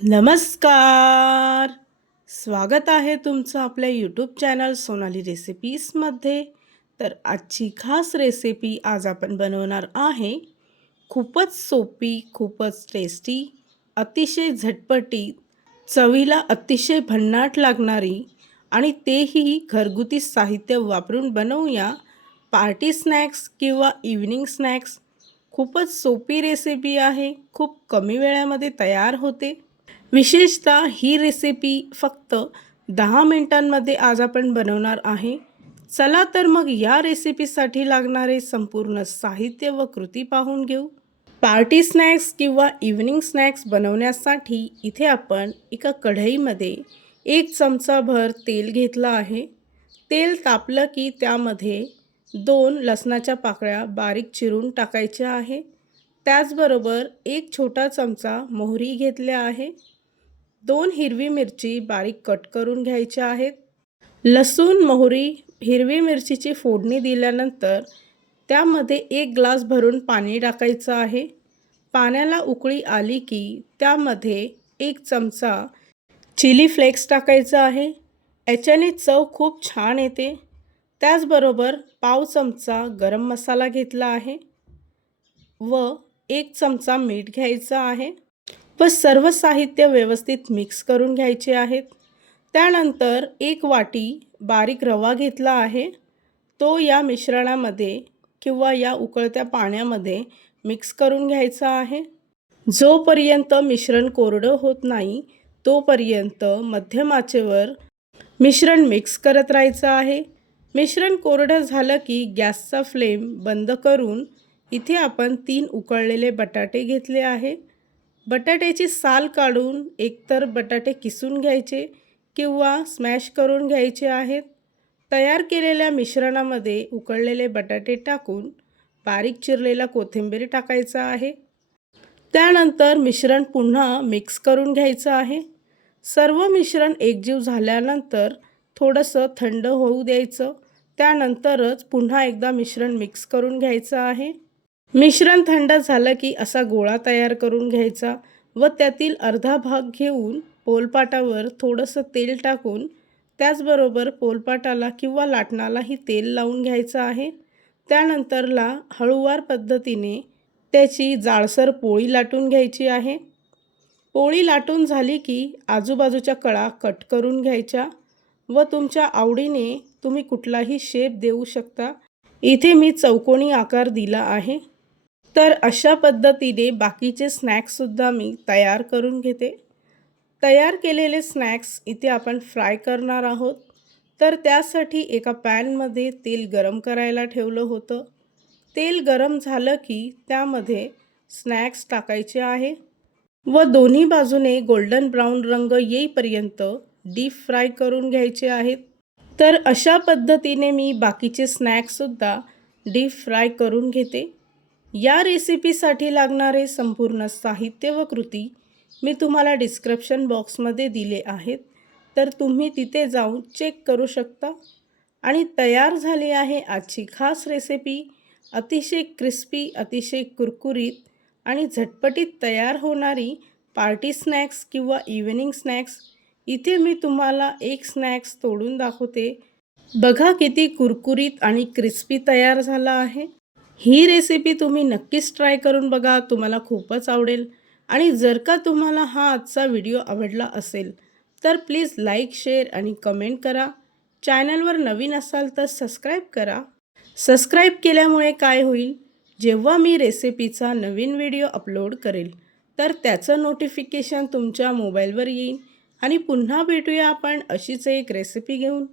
नमस्कार. स्वागत आहे तुमचं आपल्या यूट्यूब चॅनल सोनाली रेसिपीजमध्ये तर आजची खास रेसिपी आज आपण बनवणार आहे. खूपच सोपी खूपच टेस्टी अतिशय झटपटी चवीला अतिशय भन्नाट लागणारी आणि तेही घरगुती साहित्य वापरून बनवूया. पार्टी स्नॅक्स किंवा इव्हनिंग स्नॅक्स खूपच सोपी रेसिपी आहे. खूप कमी वेळामध्ये तयार होते. विशेषतः ही रेसिपी फक्त दहा मिनिटांमध्ये आज आपण बनवणार आहे. चला तर मग या रेसिपीसाठी लागणारे संपूर्ण साहित्य व कृती पाहून घेऊ. पार्टी स्नॅक्स किंवा इव्हनिंग स्नॅक्स बनवण्यासाठी इथे आपण एका कढईमध्ये एक चमचाभर तेल घेतलं आहे. तेल तापलं की त्यामध्ये दोन लसणाच्या पाकळ्या बारीक चिरून टाकायच्या आहे. त्याचबरोबर एक छोटा चमचा मोहरी घेतल्या आहे. दोन हिरवी मिरची बारीक कट करून घ्यायच्या आहेत. लसूण मोहरी हिरवी मिरचीची फोडणी दिल्यानंतर त्यामध्ये एक ग्लास भरून पाणी टाकायचं आहे. पाण्याला उकळी आली की त्यामध्ये एक चमचा चिली फ्लेक्स टाकायचं आहे. याच्याने चव खूप छान येते. त्याचबरोबर पाव चमचा गरम मसाला घेतला आहे व एक चमचा मीठ घ्यायचा आहे. व सर्व साहित्य व्यवस्थित मिक्स करून घ्यायचे आहेत. त्यानंतर एक वाटी बारीक रवा घेतला आहे. तो या मिश्रणामध्ये किंवा या उकळत्या पाण्यामध्ये मिक्स करून घ्यायचा आहे. जोपर्यंत मिश्रण कोरडं होत नाही तोपर्यंत मध्यम आचेवर मिश्रण मिक्स करत राहायचं आहे. मिश्रण कोरडं झालं की गॅसचा फ्लेम बंद करून इथे आपण तीन उकळलेले बटाटे घेतले आहे. बटाट्याची साल काढून एकतर बटाटे किसून घ्यायचे किंवा स्मॅश करून घ्यायचे आहेत. तयार केलेल्या मिश्रणामध्ये उकळलेले बटाटे टाकून बारीक चिरलेला कोथिंबीर टाकायचा आहे. त्यानंतर मिश्रण पुन्हा मिक्स करून घ्यायचं आहे. सर्व मिश्रण एकजीव झाल्यानंतर थोडंसं थंड होऊ द्यायचं. त्यानंतरच पुन्हा एकदा मिश्रण मिक्स करून घ्यायचं आहे. मिश्रण थंड झालं की असा गोळा तयार करून घ्यायचा व त्यातील अर्धा भाग घेऊन पोलपाटावर थोडंसं तेल टाकून त्याचबरोबर पोलपाटाला किंवा लाटणालाही तेल लावून घ्यायचं आहे. त्यानंतरला हळूवार पद्धतीने त्याची जाळसर पोळी लाटून घ्यायची आहे. पोळी लाटून झाली की आजूबाजूच्या कळा कट करून घ्यायच्या व तुमच्या आवडीने तुम्ही कुठलाही शेप देऊ शकता. इथे मी चौकोनी आकार दिला आहे. तर अशा पद्धतीने बाकीचे स्नॅक्ससुद्धा मी तयार करून घेते. तयार केलेले स्नॅक्स इथे आपण फ्राय करणार आहोत. तर त्यासाठी एका पॅनमध्ये तेल गरम करायला ठेवलं होतं. तेल गरम झालं की त्यामध्ये स्नॅक्स टाकायचे आहे. व दोन्ही बाजूने गोल्डन ब्राऊन रंग येईपर्यंत डीप फ्राय करून घ्यायचे आहेत. तर अशा पद्धतीने मी बाकीचे स्नॅक्ससुद्धा डीप फ्राय करून घेते. या रेसिपीसाठी लागणारे संपूर्ण साहित्य व कृती मी तुम्हाला डिस्क्रिप्शन बॉक्समध्ये दिले आहेत. तर तुम्ही तिथे जाऊन चेक करू शकता. आणि तयार झाली आहे आजची खास रेसिपी अतिशय क्रिस्पी अतिशय कुरकुरीत आणि झटपटीत तयार होणारी पार्टी स्नॅक्स किंवा इव्हिनिंग स्नॅक्स इथे मी तुम्हाला एक स्नॅक्स तोडून दाखवते. बघा किती कुरकुरीत आणि क्रिस्पी तयार झाला आहे. ही रेसिपी तुम्ही नक्कीच ट्राय करून बघा तुम्हाला खूपच आवडेल. आणि जर का तुम्हाला हा आजचा व्हिडिओ आवडला असेल तर प्लीज लाईक शेअर आणि कमेंट करा. चॅनलवर नवीन असाल तर सबस्क्राईब करा. सबस्क्राईब केल्यामुळे काय होईल जेव्हा मी रेसिपीचा नवीन व्हिडिओ अपलोड करेल तर त्याचं नोटिफिकेशन तुमच्या मोबाईलवर येईल. आणि पुन्हा भेटूया आपण अशीच एक रेसिपी घेऊन.